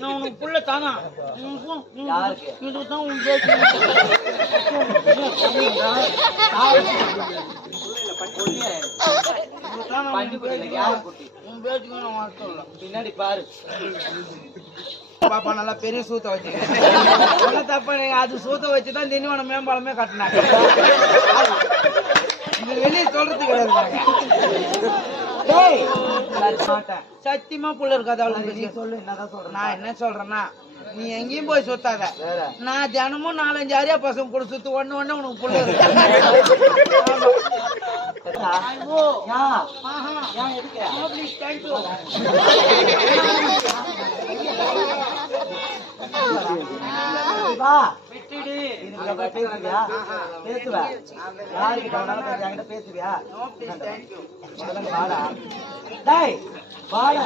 நான் உனக்கு புள்ள தானா? யாருக்கு? இதுதான் உன் பின்னாடி பாரு. பாப்பா நல்லா பெரிய சூத்த வச்சு. தப்ப நீங்க அது சூத்த வச்சு தான் திண்டிவனம் மேம்பாலமே கட்டினாங்க. இது வெளியே சொல்றது கிடையாது மாட்டேன் சத்தியமா புள்ள இருக்காது நீ அவளுக்கு சொல்லு என்னதான் சொல்றேன் நான் என்ன சொல்றேன்னா நீ எங்கேயும் போய் சுத்தாத. நான் தினமும் நாலஞ்சு அரியா பசங்க கூட சுத்து ஒண்ணு ஒண்ணு உனக்கு புள்ள இருக்கு. பேசுவ? பேசு, என்கிட்ட பேசுவியா? வாடா. டேய், வாடா.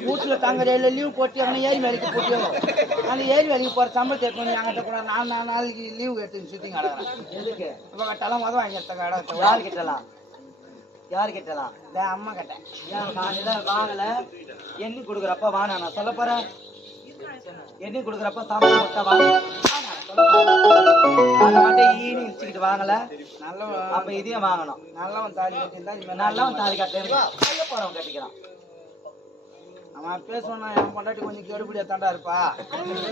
வீட்டுல தங்குற இல்ல லீவ் போட்டு அவனை ஏரி வேலைக்கு போட்டியோ? அந்த ஏரி வேலைக்கு போற சம்பளத்தை எடுத்து என்கிட்ட கூட நான் நாளைக்கு லீவ் எடுத்து சுத்தி கிடக்குறேன். எதுக்கு? இப்போ கட்டாலும் மொதல் வாங்கி எடுத்த கடை யார் கிட்டலாம்? கிட்டலாம்? அம்மா கிட்ட. ஏன் காலையில வாங்கல. எண்ணி கொடுக்குறப்ப வானா நான் சொல்ல போறேன். எண்ணி கொடுக்குறப்ப சாப்பாடு மொத்த வாங்க அதை மட்டும் ஈனி இடிச்சுக்கிட்டு வாங்கல. நல்லவன். அப்ப இதையும் வாங்கணும். நல்லவன் தாலி கட்டியிருந்தா இனிமே நல்லா தாலி கட்டேன் போறவன் கட்டிக்கிறான். அவன் பேசுவானா என் பொண்டாட்டி கொஞ்சம் கெடுபடியா தாண்டா இருப்பா.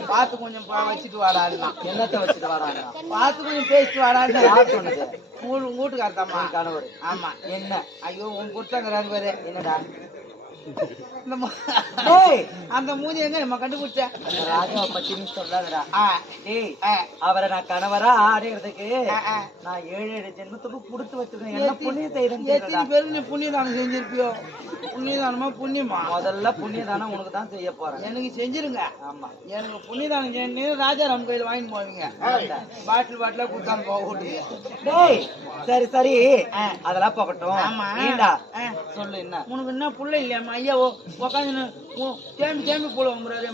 பார்த்து கொஞ்சம் வச்சுட்டு வாடான்னா என்னத்தை வச்சுட்டு வராங்க பார்த்து கொஞ்சம் பேசிட்டு வாடான்னு யார் சொன்னது? உங்க வீட்டுக்காரத்தாம்மா கணவர். ஆமா. என்ன? ஐயோ உன் கொடுத்தாங்கிறாங்க பேரு. என்னடா? அந்த மூதி எங்க நம்ம கண்டுபிடிச்ச? ராஜாவை பத்தி நீ சொல்லாதடா. டேய் அவரை நான் கணவரா ஆடுறதுக்கு ஆ, ஆ. நான் ஏழு ஏழு ஜென்மத்துக்கு கொடுத்து வச்சிருக்கேன் என்ன புண்ணியம் செய்யறேன்னு எத்தனை. பேருக்கு நீ புண்ணியதானம் செஞ்சிருப்பியோ? புண்ணியதானமா புண்ணியமா? முதல்ல புண்ணியதானம் உனக்கு தான் செய்ய போறேன். எனக்கு செஞ்சிருங்க. ஆமா. எனக்கு புண்ணியதானம் செய்யணும் ராஜாராம் கோயில் வாங்கிட்டு போவீங்க. பாட்டில் பாட்டிலா கொடுத்தாலும் போக டேய் சரி சரி. அதெல்லாம் போகட்டும். ஏண்டா. சொல்லு என்ன? உனக்கு என்ன புள்ள இல்லையாம்மா? ஐயா உட்காந்து தேம்பி தேம்பி புள்ள வாங்குறாரு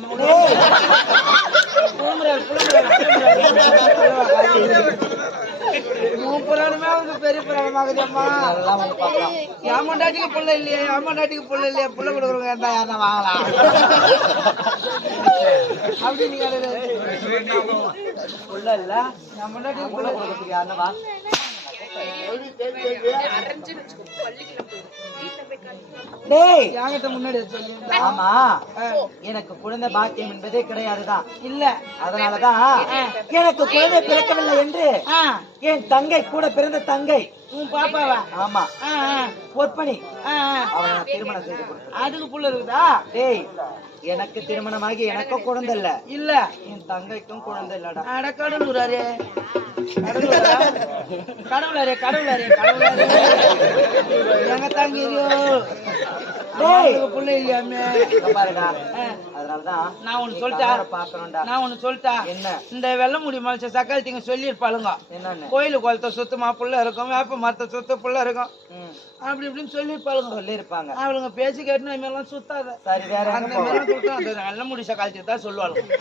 புலம்புறாரு உன் புராணமே வந்து பெரிய புராணமாகுது அம்மா. என் மண்டாட்டிக்கு புள்ள இல்லையா புள்ள இல்லையா புள்ள கொடுக்குறவங்க இருந்தா யாரா வாங்கலாம். அப்படி நீங்க புள்ள இல்ல. மண்டாட்டிக்கு புள்ள புள்ள கொடுக்கறதுக்கு யாருன்னா ஆமா. எனக்கு குழந்தை பாக்கியம் என்பதே கிடையாதுதான் இல்ல. அதனாலதான் எனக்கு குழந்தை பிறக்கவில்லை என்று என் தங்கை கூட பிறந்த தங்கை. உன் பாப்பாவா? ஆமா. அவளை நான் திருமணம் செய்து கொடுத்தேன். அதுக்கு புள்ள இருக்குதா? டேய் எனக்கு திருமணமாகி எனக்கும் குழந்தை இல்ல. இல்ல. என் தங்கைக்கும் குழந்தை இல்லடா. அட கடலூராரே கடலூரா கடவுளாரே கடவுளாரே கடவுளாரே எங்க தாங்கிரியோ டேய். புள்ள இல்லையாமே பாருடா. அதனாலதான் நான் ஒண்ணு சொல்லிட்டா? யாரை பாக்கணும்டா நான் ஒண்ணு சொல்லிட்டா? என்ன? இந்த வெள்ளை முடி மனுஷன் சக்காலத்திங்க சொல்லியிருப்பாளுங்க. என்னன்னு? கோயிலு குளத்தை சுத்தமா புள்ள இருக்கும் வேப்ப மரத்தை சுத்த புள்ள இருக்கும். அப்படி இப்படின்னு சொல்லியிருப்பாளுங்க. சொல்லியிருப்பாங்க. அவளுங்க பேசி கேட்டு இந்த மாதிரிலாம் சுத்தாத. சரி வேற அந்த மாதிரிலாம் சுத்தம் அந்த வெள்ளை முடி சக்காலத்துக்கு தான் சொல்லுவாளுங்க.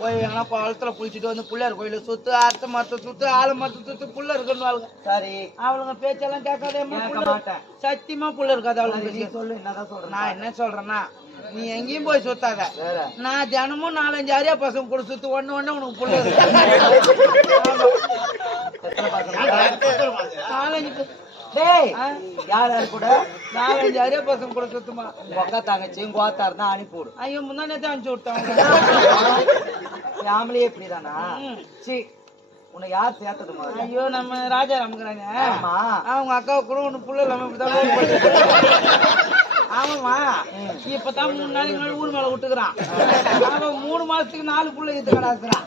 போய் குளத்துல குளிச்சுட்டு வந்து பிள்ளையார் கோயில சுத்து அர்த்த மரத்தை சுத்து ஆல மரத்தை சுத்து புள்ள இருக்குன்னு சரி. அவளுங்க பேச்செல்லாம் கேட்காதே கேட்க மாட்டேன். சத்தியமா புள்ள இருக்காது அவளுக்கு சொல்லு என்னதான் சொல்றேன் நான் என்ன சொல்றேன்னா நீ எங்கேயும் போய் சுத்தாத. நான் தினமும் நாலஞ்சு அரியா பசங்க கூட சுத்து ஒண்ணு ஒண்ணு உனக்கு புள்ள இருக்கு. எத்தனை பசங்க நாலஞ்சு? யார் கூட? நாலஞ்சு அரியா பசங்க கூட சுத்துமா. உங்க அக்கா தங்கச்சியும் கோத்தார் தான் அனுப்பி விடு. ஐயோ தான் அனுப்பிச்சு விட்டாங்க ஃபேமிலியே இப்படிதானா? ம். சி உன்னை யார் சேர்த்தது முதல்ல? ஐயோ நம்ம ராஜா ராமக்குறாங்க ஆமா. அவங்க அக்காவை கூட ஒண்ணு புள்ள இல்லாம இப்படிதான் லோன் போட்டு ஆமாமா இப்பதான் மூணு நாளைக்கு முன்னாடி ஊர் மேல விட்டுக்கிறான் அவன் மூணு மாசத்துக்கு நாலு புள்ள இது கடாக்குறான்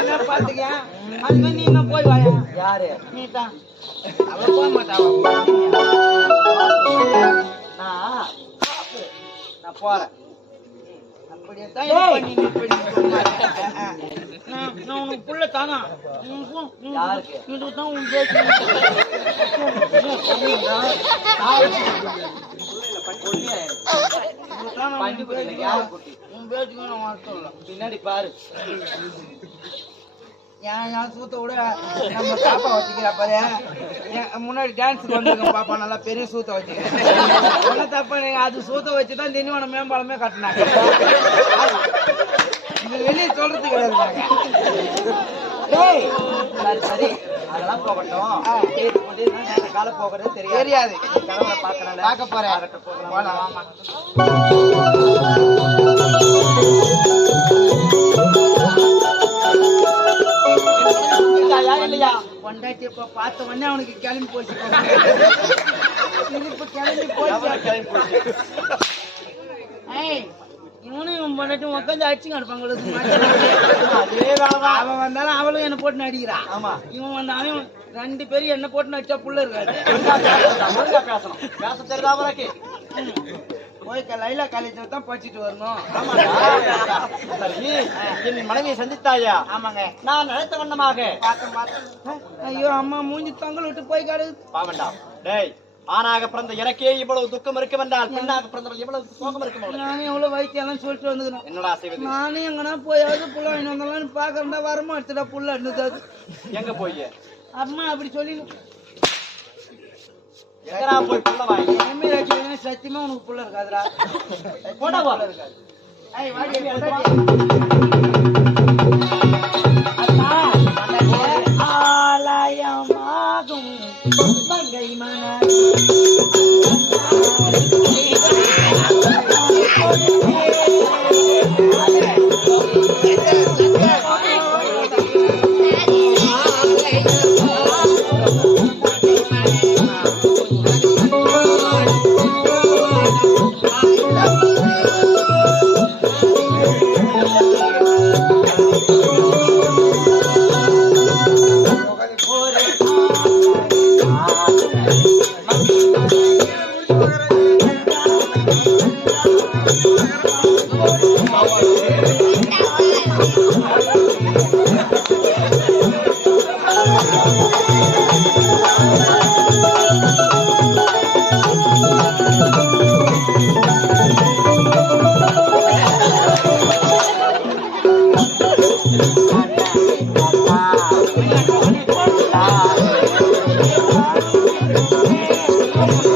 என்ன பாத்துக்க அது நீ என்ன போய் வாயா? யாரு? நீ தான் அவ போக மாட்டா அவ. நான் போறேன். நான் உனக்கு புள்ள தானா? இதுதான் உன் நான் பஞ்சு உன் குட்டியில பேச்சுக்கு யார் குட்டி? உன் பேச்சுக்கு நான் வார்த்தை சொல்லல பின்னாடி பாரு. ஏன் சூத்த விட? நம்ம பாப்பா வச்சுக்கிறா பாரு. முன்னாடி டான்ஸுக்கு வந்துருக்க பாப்பா நல்லா பெரிய சூத்த வச்சுக்கிறேன் ஒன்றும் தப்பா நீங்க அது சூத்த வச்சு தான் மேம்பாலமே கட்டினாங்க. இது வெளியே சொல்றது கிடையாது சரி அதெல்லாம் போகட்டும். பேசி கொண்டு நேர கால போகிறது தெரியாது. தெரியாது. கனவுல பார்க்கறேன் பார்க்க போறேன். வாமா இல்லையா, இப்ப பார்த்த உடனே அவனுக்கு கிளம்பி போச்சு. இப்ப கிளம்பி போச்சு. கிளம்பி போச்சு? ஏய், இவனும் இவன் பொண்டாட்டி உட்காந்து அடிச்சுங்க வேலைதான். அவன் வந்தாலும் அவளும் என்ன போட்டு நடிக்கிறான் ஆமா. இவன் வந்தாலும் ரெண்டு பேரும் என்ன போட்டு நடிச்சா புள்ள இருக்காது. பேசணும், பேச தெரியாத உனக்கு போய் லைலா காலேஜில் தான் படிச்சுட்டு வரணும். ஆமாடா. சரி. என் மனைவியை சந்தித்தாயா? ஆமாங்க. நான் நினைத்த வண்ணமாக. ஐயோ அம்மா மூஞ்சி தொங்கல் விட்டு போய் கிடக்கு. பாவண்டா. டேய் ஆணாக பிறந்த எனக்கே இவ்வளவு துக்கம் இருக்கும் என்றால் பெண்ணாக பிறந்தவள் எவ்வளவு சோகம் இருக்கும்? நானும் எவ்வளோ வைத்தியெல்லாம் சொல்லிட்டு வந்துக்கிறேன் என்னடா செய்வது? நானும் எங்கன்னா போயாவது புள்ள வாங்கி வந்தாலும் பார்க்கறதா வரமா எடுத்துட்டா புள்ள எங்க போய்? அம்மா அப்படி சொல்லி எங்கடா போய் புள்ள வாங்கி எம்ஏ வச்சுக்கணும் சத்தியமா உனக்கு புள்ள இருக்காதுடா. போடா வா ஐய் வாடி. ஆலயமாகும். மங்கை என்னடா, என்னடா?